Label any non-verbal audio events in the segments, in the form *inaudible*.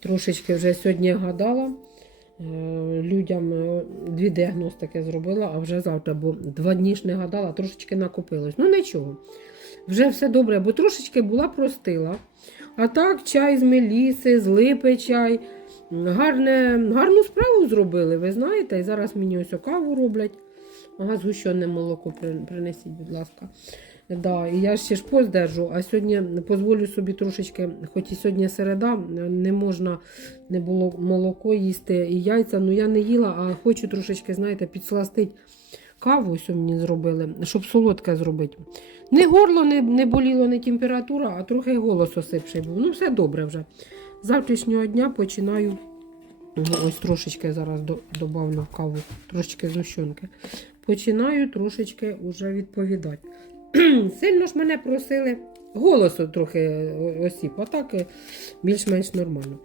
Трошечки вже сьогодні гадала. Е, Людям е, дві діагностики зробила, а вже завтра, бо два дні ж не гадала, трошечки накопилось. Ну нічого. Вже все добре, бо трошечки була простила. А так, чай з меліси, з липи чай. Гарне, гарну справу зробили, ви знаєте, і зараз мені ось каву роблять. Ага, згущене молоко принесіть, будь ласка. Да, і я ще ж пост держу, а сьогодні дозволю собі трошечки, хоч і сьогодні середа, не можна не було молоко їсти і яйця. Ну я не їла, а хочу трошечки, знаєте, підсластити каву, ось мені зробили, щоб солодке зробити. Не горло не, не боліло, не температура, а трохи голос осипший був. Ну, все добре вже. З завтрашнього дня починаю. Ну, Ось трошечки зараз до, добавлю в каву, трошечки згущенки. Починаю трошечки вже відповідати. *clears throat* Сильно ж мене просили. Голосу трохи осіб, а так е, більш-менш нормально.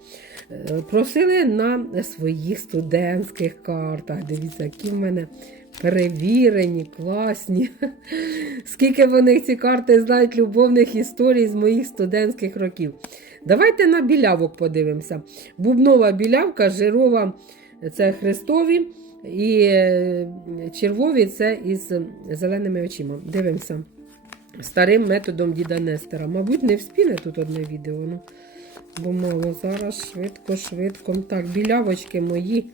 Е, Просили на своїх студентських картах. Дивіться, які в мене перевірені, класні. *laughs* Скільки вони ці карти знають любовних історій з моїх студентських років. Давайте на білявок подивимося. Бубнова білявка, жирова це Христові, і е, червові це із зеленими очима. Дивимося. Старим методом діда Нестера. Мабуть, не вспіне тут одне відео. Ну, бо мало. Зараз швидко, швидко. Так, білявочки мої.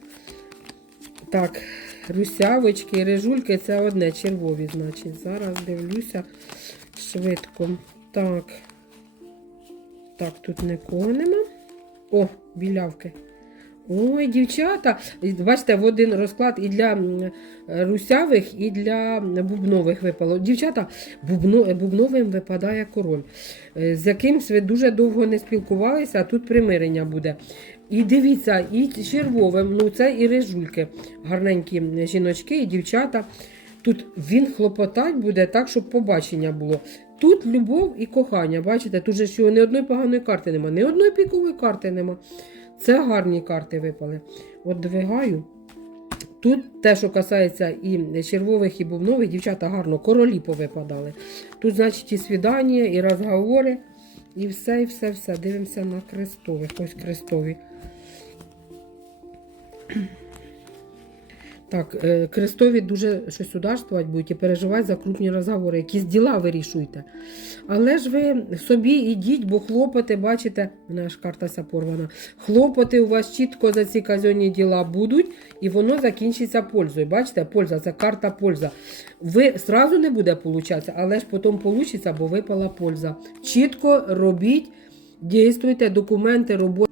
Так, русявочки, рижульки це одне, червові, значить. Зараз дивлюся швидко. Так. Так, тут нікого нема. О, білявки. Ой, дівчата. Бачите, в один розклад і для русявих, і для бубнових випало. Дівчата, бубно, бубновим випадає король, е, з якимсь ви дуже довго не спілкувалися, а тут примирення буде. І дивіться, і червовим, ну це і рижульки, гарненькі жіночки і дівчата. Тут він хлопотать буде так, щоб побачення було. Тут любов і кохання. Бачите, тут же що ні одної поганої карти нема, ні одної пікової карти нема. Це гарні карти випали. От двигаю. Тут те, що касається і червових, і бубнових, дівчата гарно, королі повипадали. Тут, значить, і свідання, і розговори, і все, і все, все. Дивимося на крестових. Ось крестові. Так, е, крестові дуже щось ударствувати будуть і переживати за крупні розговори, якісь діла вирішуйте. Але ж ви собі ідіть, бо хлопоти, бачите, мене аж карта порвана. Хлопоти у вас чітко за ці казенні діла будуть, і воно закінчиться пользою. Бачите, польза це карта польза. Ви сразу не буде получатися, але ж потім получиться, бо випала польза. Чітко робіть, дійствуйте, документи, роботи.